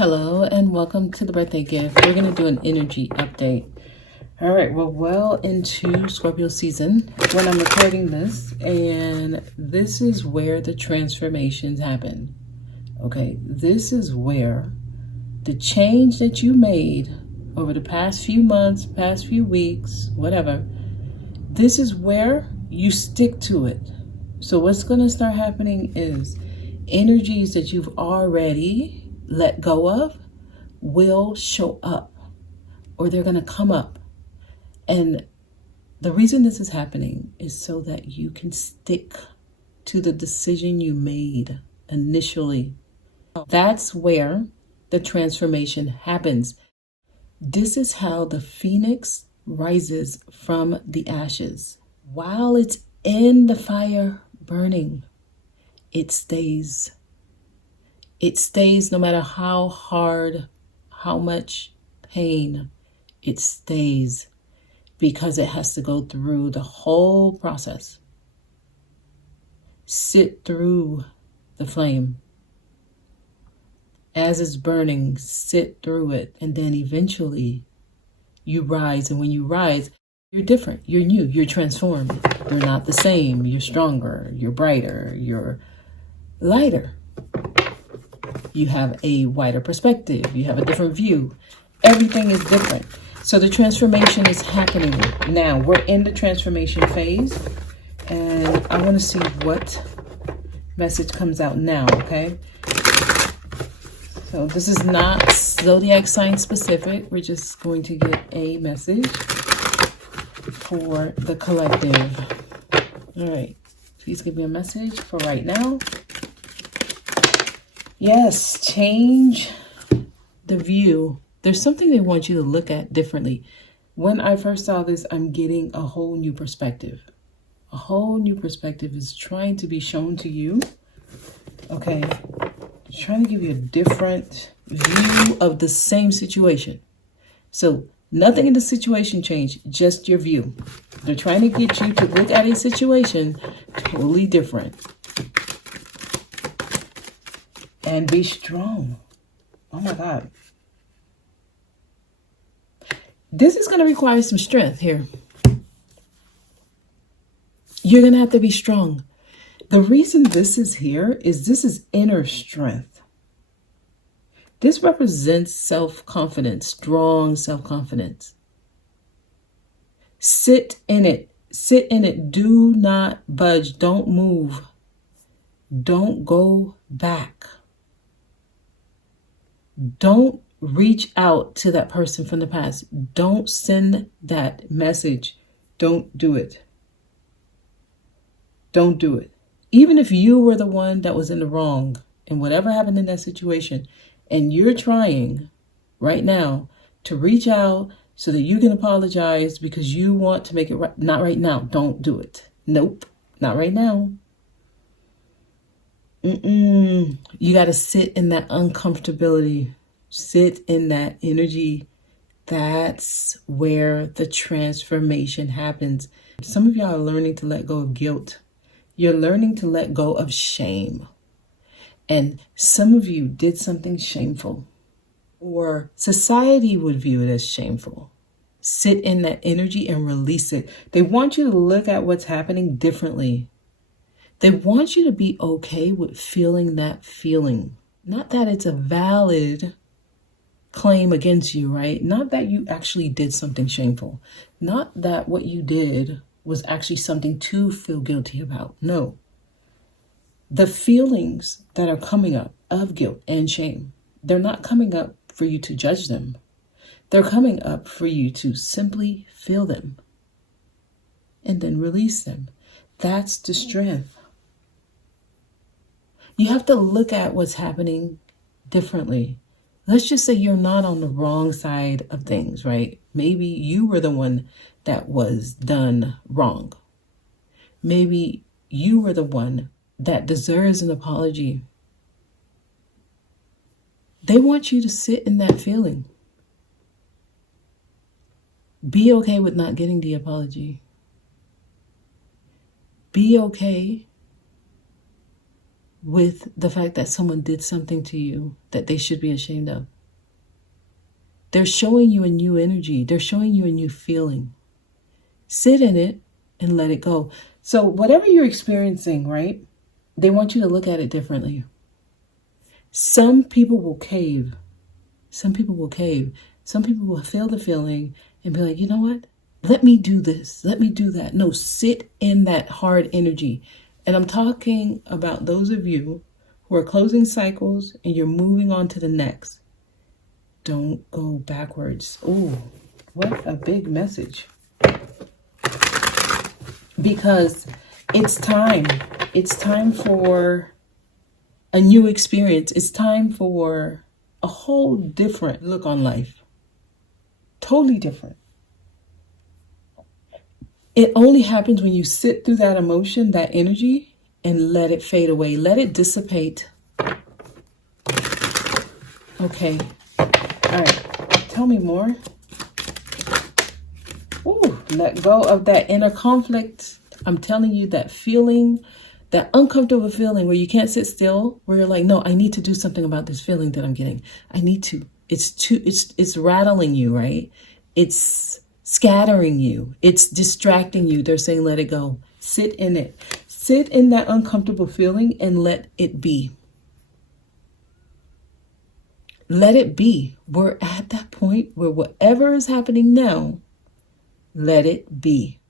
Hello and welcome to the birthday gift. We're going to do an energy update. All right, we're well into Scorpio season when I'm recording this, and this is where the transformations happen. Okay, this is where the change that you made over the past few months, past few weeks, whatever, this is where you stick to it. So what's going to start happening is energies that you've already let go of will show up, or they're going to come up. And the reason this is happening is so that you can stick to the decision you made initially. That's where the transformation happens. This is how the phoenix rises from the ashes. While it's in the fire burning, it stays. It stays no matter how hard, how much pain, it stays because it has to go through the whole process. Sit through the flame. As it's burning, sit through it. And then eventually you rise. And when you rise, you're different. You're new. You're transformed. You're not the same. You're stronger. You're brighter. You're lighter. You have a wider perspective. You have a different view. Everything is different. So the transformation is happening now. We're in the transformation phase. And I want to see what message comes out now, okay? So this is not zodiac sign specific. We're just going to get a message for the collective. All right. Please give me a message for right now. Yes, change the view. There's something they want you to look at differently. When I first saw this, I'm getting a whole new perspective. A whole new perspective is trying to be shown to you. Okay, trying to give you a different view of the same situation. So nothing in the situation changed, just your view. They're trying to get you to look at a situation totally different. And be strong. Oh my God. This is going to require some strength here. You're going to have to be strong. The reason this is here is this is inner strength. This represents self-confidence, strong self-confidence. Sit in it. Sit in it. Do not budge. Don't move. Don't go back. Don't reach out to that person from the past. Don't send that message. Don't do it. Don't do it. Even if you were the one that was in the wrong and whatever happened in that situation, and you're trying right now to reach out so that you can apologize because you want to make it right. Not right now. Don't do it. Nope. Not right now. You got to sit in that uncomfortability. Sit in that energy. That's where the transformation happens. Some of y'all are learning to let go of guilt. You're learning to let go of shame. And some of you did something shameful, or society would view it as shameful. Sit in that energy and release it. They want you to look at what's happening differently. They want you to be okay with feeling that feeling. Not that it's a valid claim against you, right? Not that you actually did something shameful. Not that what you did was actually something to feel guilty about. No. The feelings that are coming up of guilt and shame, they're not coming up for you to judge them. They're coming up for you to simply feel them and then release them. That's the strength. You have to look at what's happening differently. Let's just say you're not on the wrong side of things, right? Maybe you were the one that was done wrong. Maybe you were the one that deserves an apology. They want you to sit in that feeling. Be okay with not getting the apology. Be okay with the fact that someone did something to you that they should be ashamed of. They're showing you a new energy. They're showing you a new feeling. Sit in it and let it go. So whatever you're experiencing, right? They want you to look at it differently. Some people will cave. Some people will cave. Some people will feel the feeling and be like, you know what? Let me do this. Let me do that. No, sit in that hard energy. And I'm talking about those of you who are closing cycles and you're moving on to the next. Don't go backwards. Oh, what a big message. Because it's time. It's time for a new experience. It's time for a whole different look on life. Totally different. It only happens when you sit through that emotion, that energy, and let it fade away. Let it dissipate. Okay. All right. Tell me more. Ooh, let go of that inner conflict. I'm telling you, that feeling, that uncomfortable feeling where you can't sit still, where you're like, no, I need to do something about this feeling that I'm getting. I need to. It's rattling you, right? It's scattering you. It's distracting you. They're saying, let it go. Sit in it. Sit in that uncomfortable feeling and let it be. Let it be. We're at that point where whatever is happening now, let it be.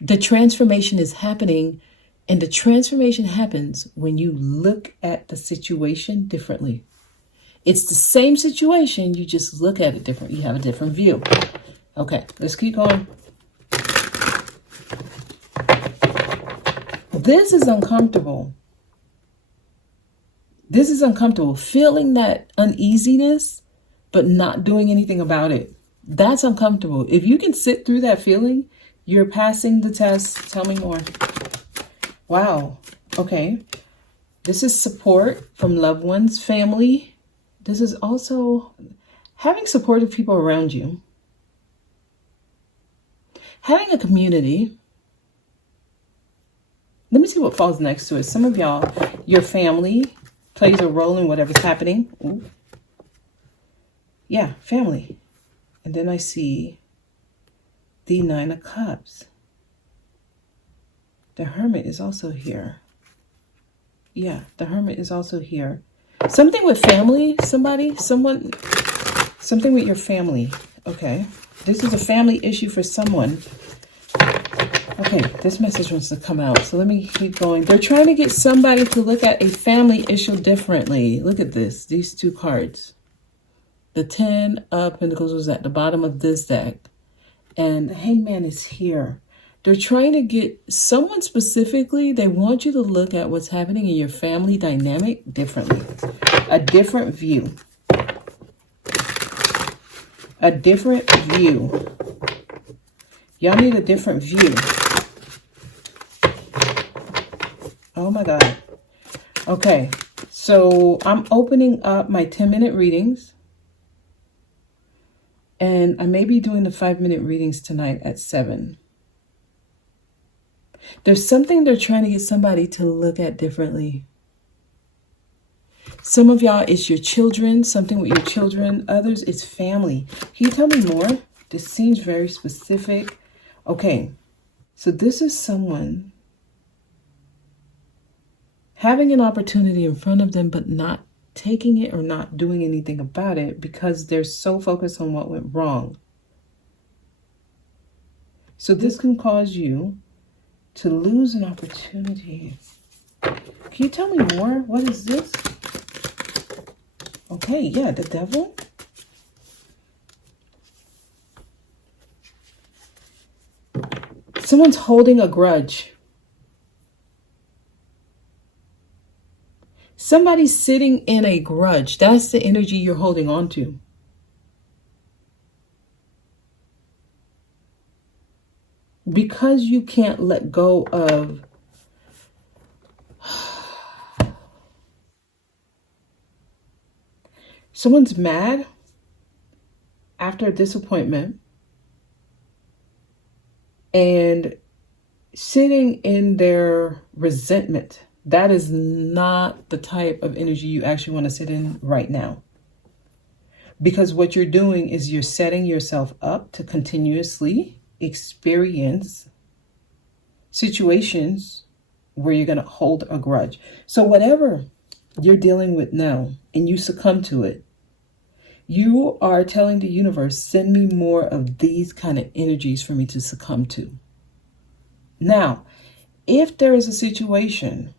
The transformation is happening, and the transformation happens when you look at the situation differently. It's the same situation, you just look at it different. You have a different view. Okay, let's keep going. This is uncomfortable. This is uncomfortable. Feeling that uneasiness, but not doing anything about it. That's uncomfortable. If you can sit through that feeling, you're passing the test. Tell me more. Wow. Okay. This is support from loved ones, family. This is also having supportive people around you. Having a community. Let me see what falls next to it. Some of y'all, your family plays a role in whatever's happening. Ooh. Yeah, family. And then I see the Nine of Cups. The Hermit is also here. Yeah, the Hermit is also here. Something with family, something with your family. Okay, this is a family issue for someone. Okay, this message wants to come out, so let me keep going. They're trying to get somebody to look at a family issue differently. Look at this, these two cards. The 10 of Pentacles was at the bottom of this deck, and the Hangman is here. They're trying to get someone specifically, they want you to look at what's happening in your family dynamic differently. A different view. A different view. Y'all need a different view. Oh my God. Okay, so I'm opening up my 10-minute readings. And I may be doing the 5-minute readings tonight at 7. There's something they're trying to get somebody to look at differently. Some of y'all, it's your children, something with your children. Others, it's family. Can you tell me more? This seems very specific. Okay, so this is someone having an opportunity in front of them, but not taking it or not doing anything about it because they're so focused on what went wrong. So this can cause you to lose an opportunity. Can you tell me more? What is this? Okay, yeah, the Devil. Someone's holding a grudge. Somebody's sitting in a grudge. That's the energy you're holding on to. Because you can't let go of someone's mad after a disappointment, and sitting in their resentment. That is not the type of energy you actually want to sit in right now. Because what you're doing is you're setting yourself up to continuously experience situations where you're going to hold a grudge. So whatever you're dealing with now and you succumb to it, you are telling the universe, send me more of these kind of energies for me to succumb to. Now, if there is a situation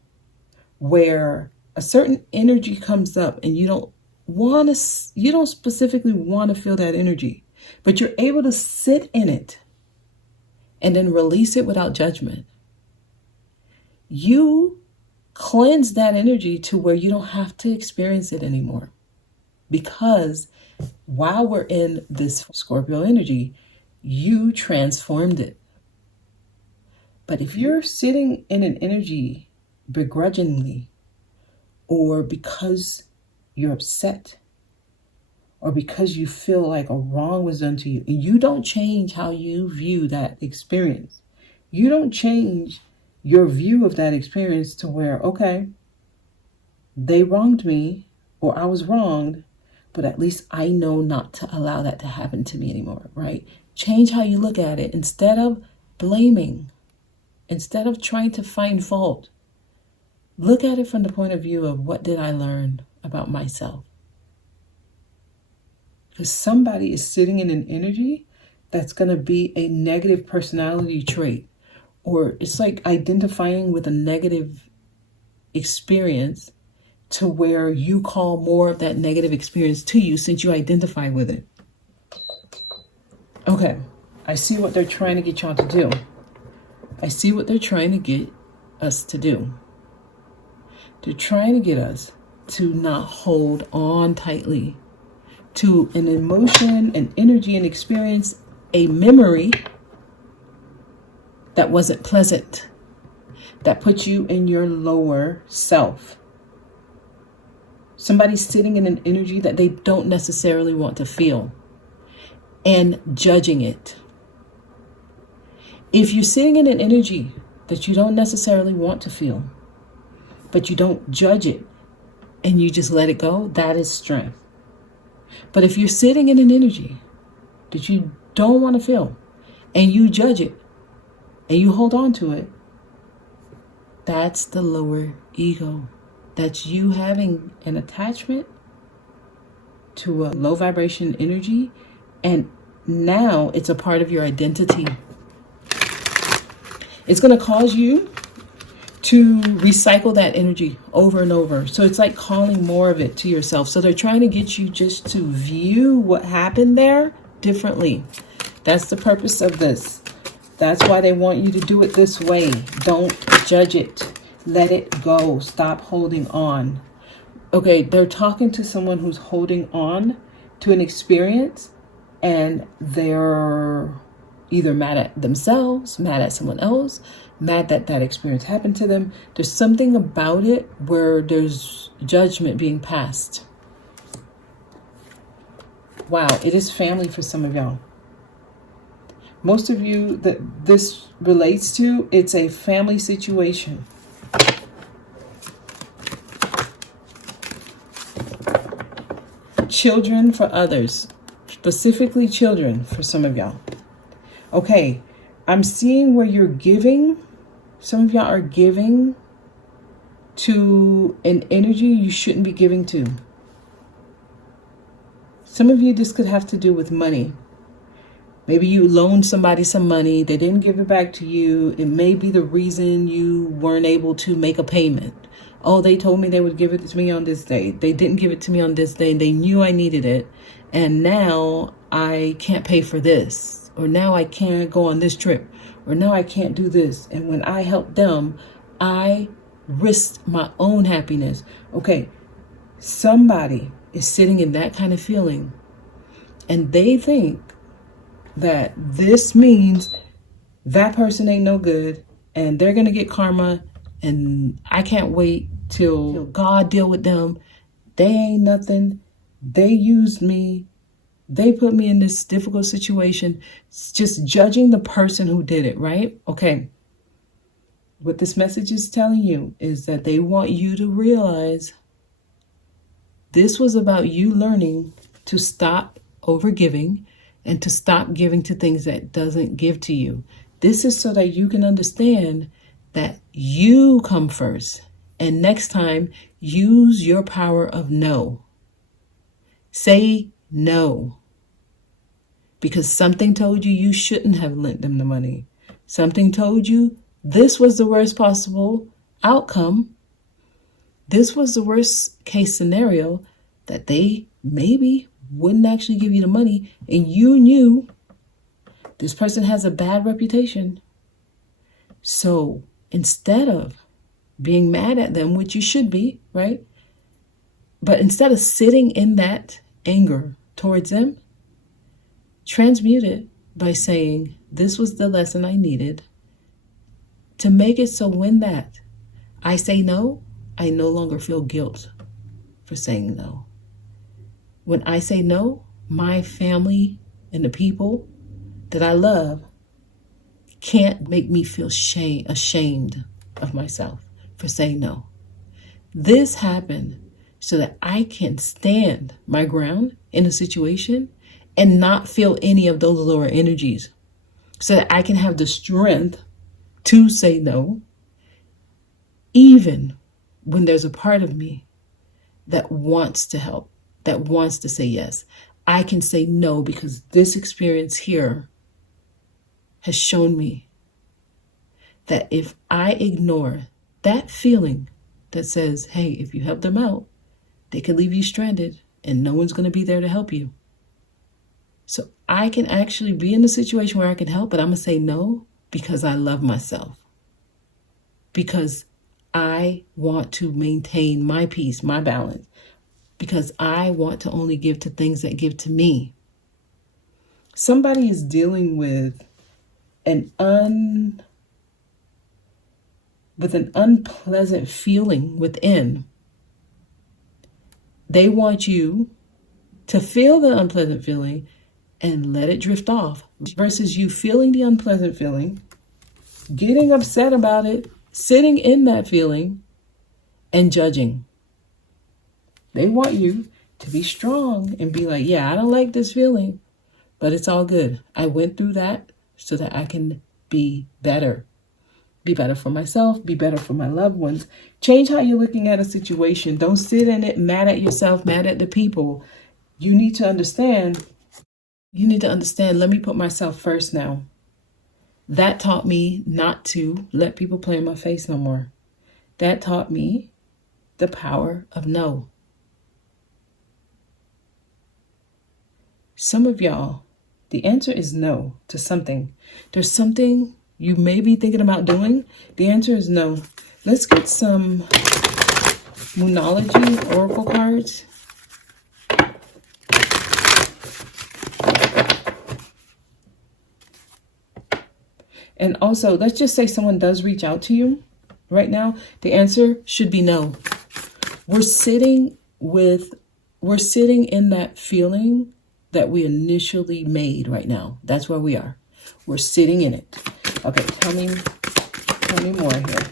where a certain energy comes up and you don't specifically want to feel that energy, but you're able to sit in it and then release it without judgment, you cleanse that energy to where you don't have to experience it anymore. Because while we're in this Scorpio energy, you transformed it. But if you're sitting in an energy begrudgingly, or because you're upset, or because you feel like a wrong was done to you, and you don't change how you view that experience, you don't change your view of that experience to where, okay, they wronged me, or I was wronged, but at least I know not to allow that to happen to me anymore, right? Change how you look at it. Instead of blaming, instead of trying to find fault, look at it from the point of view of, what did I learn about myself? Because somebody is sitting in an energy that's going to be a negative personality trait, or it's like identifying with a negative experience to where you call more of that negative experience to you since you identify with it. Okay, I see what they're trying to get y'all to do. I see what they're trying to get us to do. They're trying to get us to not hold on tightly to an emotion, an energy, an experience, a memory that wasn't pleasant, that puts you in your lower self. Somebody's sitting in an energy that they don't necessarily want to feel and judging it. If you're sitting in an energy that you don't necessarily want to feel, but you don't judge it and you just let it go, that is strength. But if you're sitting in an energy that you don't want to feel and you judge it and you hold on to it, that's the lower ego. That's you having an attachment to a low vibration energy, and now it's a part of your identity. It's going to cause you to recycle that energy over and over. So it's like calling more of it to yourself. So they're trying to get you just to view what happened there differently. That's the purpose of this. That's why they want you to do it this way. Don't judge it. Let it go. Stop holding on. Okay, they're talking to someone who's holding on to an experience, and they're either mad at themselves, mad at someone else, mad that that experience happened to them. There's something about it where there's judgment being passed. Wow, it is family for some of y'all. Most of you that this relates to, it's a family situation. Children for others, specifically children for some of y'all. Okay, I'm seeing where you're giving. Some of y'all are giving to an energy you shouldn't be giving to. Some of you, this could have to do with money. Maybe you loaned somebody some money. They didn't give it back to you. It may be the reason you weren't able to make a payment. Oh, they told me they would give it to me on this day. They didn't give it to me on this day. They knew I needed it. And now I can't pay for this. Or now I can't go on this trip. Or now I can't do this. And when I help them, I risked my own happiness. Okay, somebody is sitting in that kind of feeling. And they think that this means that person ain't no good and they're going to get karma, and I can't wait till God deal with them. They ain't nothing. They used me. They put me in this difficult situation. It's just judging the person who did it, right? Okay. What this message is telling you is that they want you to realize this was about you learning to stop overgiving and to stop giving to things that doesn't give to you. This is so that you can understand that you come first. And next time, use your power of no. Say no. Because something told you you shouldn't have lent them the money. Something told you this was the worst possible outcome. This was the worst case scenario, that they maybe wouldn't actually give you the money. And you knew this person has a bad reputation. So instead of being mad at them, which you should be, right? But instead of sitting in that anger towards them, transmute it by saying, this was the lesson I needed to make it so when that I say no, I no longer feel guilt for saying no. When I say no, my family and the people that I love can't make me feel ashamed of myself for saying no. This happened so that I can stand my ground in a situation and not feel any of those lower energies, so that I can have the strength to say no, even when there's a part of me that wants to help, that wants to say yes. I can say no because this experience here has shown me that if I ignore that feeling that says, hey, if you help them out, they can leave you stranded and no one's going to be there to help you. So I can actually be in a situation where I can help, but I'm going to say no because I love myself. Because I want to maintain my peace, my balance. Because I want to only give to things that give to me. Somebody is dealing with an unpleasant feeling within. They want you to feel the unpleasant feeling and let it drift off, versus you feeling the unpleasant feeling, getting upset about it, sitting in that feeling, and judging. They want you to be strong and be like, yeah, I don't like this feeling, but it's all good. I went through that so that I can be better. Be better for myself, be better for my loved ones. Change how you're looking at a situation. Don't sit in it mad at yourself, mad at the people. You need to understand, let me put myself first now. That taught me not to let people play in my face no more. That taught me the power of no. Some of y'all, the answer is no to something. There's something you may be thinking about doing. The answer is no. Let's get some Moonology Oracle cards. And also, let's just say someone does reach out to you right now. The answer should be no. We're sitting in that feeling that we initially made right now. That's where we are. We're sitting in it. Okay, tell me more here.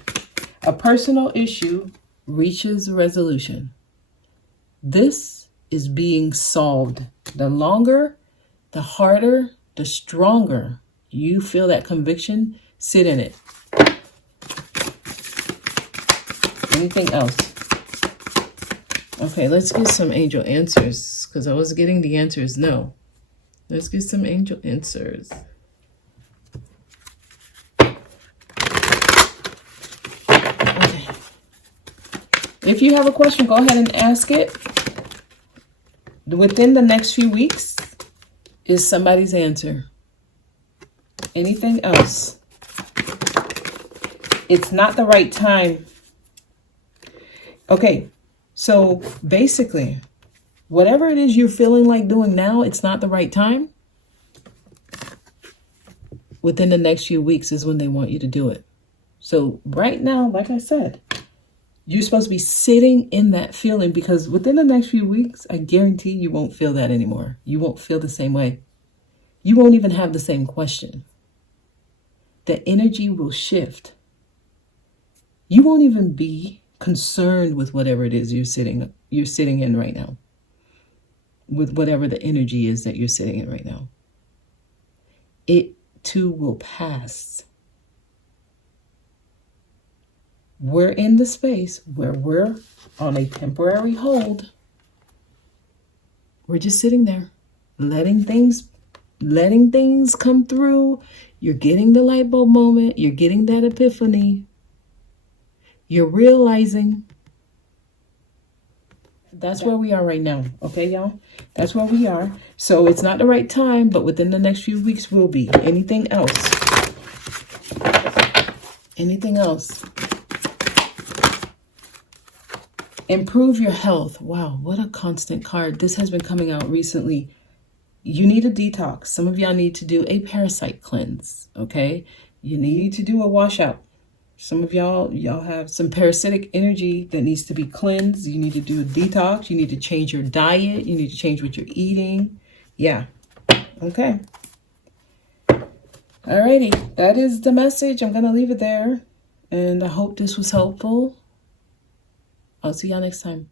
A personal issue reaches resolution. This is being solved. The longer, the harder, the stronger you feel that conviction, sit in it. Anything else? Okay, let's get some angel answers, because I was getting the answers no. Let's get some angel answers. Okay. If you have a question, go ahead and ask it. Within the next few weeks is somebody's answer. Anything else? It's not the right time. Okay, so basically, whatever it is you're feeling like doing now, it's not the right time. Within the next few weeks is when they want you to do it. So right now, like I said, you're supposed to be sitting in that feeling, because within the next few weeks, I guarantee you won't feel that anymore. You won't feel the same way. You won't even have the same question. The energy will shift. You won't even be concerned with whatever it is you're sitting in right now. With whatever the energy is that you're sitting in right now. It too will pass. We're in the space where we're on a temporary hold. We're just sitting there, letting things come through. You're getting the light bulb moment. You're getting that epiphany. You're realizing. That's where we are right now. Okay, y'all? That's where we are. So it's not the right time, but within the next few weeks will be. Anything else? Anything else? Improve your health. Wow, what a constant card. This has been coming out recently. You need a detox. Some of y'all need to do a parasite cleanse, okay? You need to do a washout. Some of y'all have some parasitic energy that needs to be cleansed. You need to do a detox. You need to change your diet. You need to change what you're eating. Yeah. Okay. Alrighty. That is the message. I'm going to leave it there. And I hope this was helpful. I'll see y'all next time.